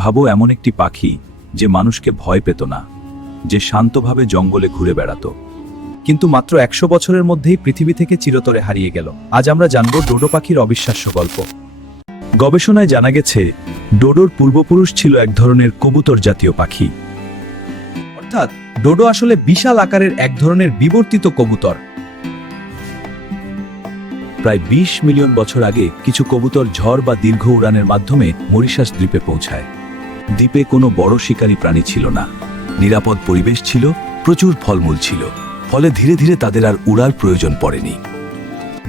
ভাবো এমন একটি পাখি যে মানুষকে ভয় পেত না, যে শান্তভাবে জঙ্গলে ঘুরে বেড়াতো, কিন্তু মাত্র 100 বছরের মধ্যেই পৃথিবী থেকে চিরতরে হারিয়ে গেল। আজ আমরা জানব ডোডো পাখির অবিশ্বাস্য গল্প। গবেষণায় জানা গেছে ডোডোর পূর্বপুরুষ ছিল এক ধরনের কবুতর জাতীয় পাখি। অর্থাৎ ডোডো আসলে বিশাল আকারের এক ধরনের বিবর্তিত কবুতর। প্রায় 20 মিলিয়ন বছর আগে কিছু কবুতর ঝড় বা দীর্ঘ উড়ানের মাধ্যমে মরিশাস দ্বীপে পৌঁছায়। দ্বীপে কোনো বড় শিকারী প্রাণী ছিল না, নিরাপদ পরিবেশ ছিল, প্রচুর ফলমূল ছিল, ফলে ধীরে ধীরে তাদের আর উড়ার প্রয়োজন পড়েনি।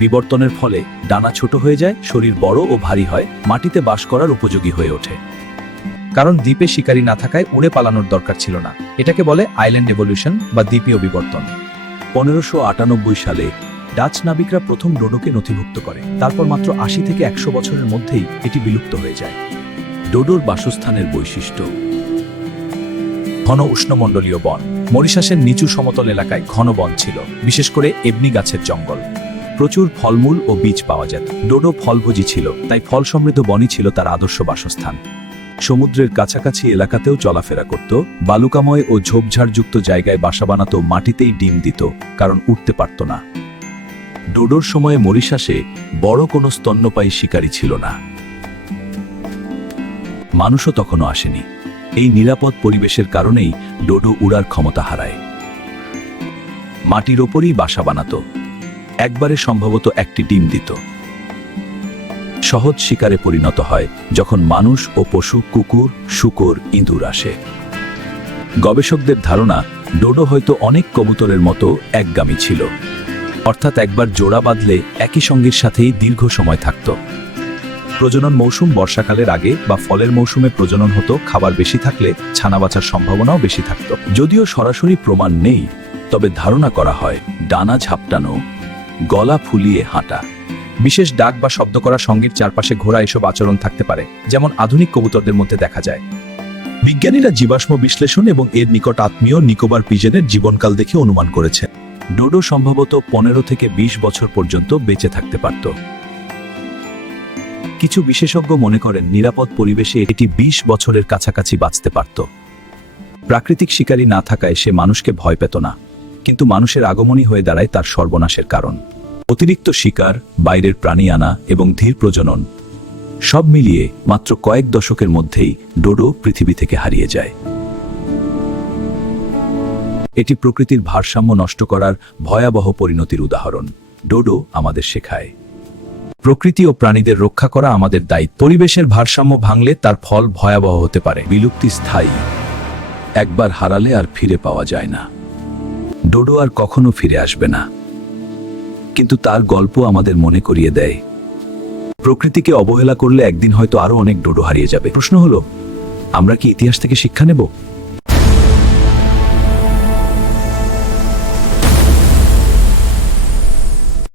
বিবর্তনের ফলে ডানা ছোট হয়ে যায়, শরীর বড় ও ভারী হয়, মাটিতে বাস করার উপযোগী হয়ে ওঠে। কারণ দ্বীপে শিকারী না থাকায় উড়ে পালানোর দরকার ছিল না। এটাকে বলে আইল্যান্ড এভলিউশন বা দ্বীপীয় বিবর্তন। 1598 সালে ডাচ নাবিকরা প্রথম ডোডোকে নথিভুক্ত করে। তারপর মাত্র 80 থেকে 100 বছরের মধ্যেই এটি বিলুপ্ত হয়ে যায়। ডোডোর বাসস্থানের বৈশিষ্ট্য: ঘন উষ্ণমণ্ডলীয় বন। মরিশাসের নিচু সমতল এলাকায় ঘন বন ছিল, বিশেষ করে এবনি গাছের জঙ্গল। প্রচুর ফলমূল ও বীজ পাওয়া যেত। ডোডো ফলভোজী ছিল, তাই ফল সমৃদ্ধ বনই ছিল তার আদর্শ বাসস্থান। সমুদ্রের কাছাকাছি এলাকাতেও চলাফেরা করত, বালুকাময় ও ঝোপঝাড়যুক্ত জায়গায় বাসা বানাত, মাটিতেই ডিম দিত, কারণ উঠতে পারত না। ডোডোর সময়ে মরিশাসে বড় কোনো স্তন্যপায়ী শিকারী ছিল না। মানুষও তখনও আসেনি। এই নিরাপদ পরিবেশের কারণেই ডোডো উড়ার ক্ষমতা হারায়। মাটির ওপরই বাসা বানাত, একবারে সম্ভবত একটি ডিম দিত। সহজ শিকারে পরিণত হয় যখন মানুষ ও পশু, কুকুর, শূকর, ইঁদুর আসে। গবেষকদের ধারণা ডোডো হয়তো অনেক কবুতরের মতো একগামী ছিল, অর্থাৎ একবার জোড়া বাঁধলে একই সঙ্গীর সাথেই দীর্ঘ সময় থাকত। প্রজনন মৌসুম বর্ষাকালের আগে বা ফলের মৌসুমে প্রজনন হতো। খাবার বেশি থাকলে ছানা বাঁচার সম্ভাবনাও বেশি থাকত। যদিও সরাসরি প্রমাণ নেই, তবে ধারণা করা হয় ডানা ঝাপটানো, গলা ফুলিয়ে হাঁটা, বিশেষ ডাক বা শব্দ করা, সঙ্গীর চারপাশে ঘোরা, এসব আচরণ থাকতে পারে, যেমন আধুনিক কবুতরদের মধ্যে দেখা যায়। বিজ্ঞানীরা জীবাশ্ম বিশ্লেষণ এবং এর নিকট আত্মীয় নিকোবর পিজনের জীবনকাল দেখে অনুমান করেছেন ডোডো সম্ভবত 15 থেকে 20 বছর পর্যন্ত বেঁচে থাকতে পারত। কিছু বিশেষজ্ঞ মনে করেন নিরাপদ পরিবেশে এটি 20 বছরের কাছাকাছি বাঁচতে পারত। প্রাকৃতিক শিকারী না থাকায় সে মানুষকে ভয় পেত না, কিন্তু মানুষের আগমনই হয়ে দাঁড়ায় তার সর্বনাশের কারণ। অতিরিক্ত শিকার, বাইরের প্রাণী আনা এবং ধীর প্রজনন, সব মিলিয়ে মাত্র কয়েক দশকের মধ্যেই ডোডো পৃথিবী থেকে হারিয়ে যায়। এটি প্রকৃতির ভারসাম্য নষ্ট করার ভয়াবহ পরিণতির উদাহরণ। ডোডো আমাদের শেখায় প্রকৃতি ও প্রাণীদের রক্ষা করা আমাদের দায়িত্ব। পরিবেশের ভারসাম্য ভাঙলে তার ফল ভয়াবহ হতে পারে। বিলুপ্তি স্থায়ী, একবার হারালে আর ফিরে পাওয়া যায় না। ডোডো আর কখনো ফিরে আসবে না, কিন্তু তার গল্প আমাদের মনে করিয়ে দেয় প্রকৃতিকে অবহেলা করলে একদিন হয়তো আরো অনেক ডোডো হারিয়ে যাবে। প্রশ্ন হলো, আমরা কি ইতিহাস থেকে শিক্ষা নেব?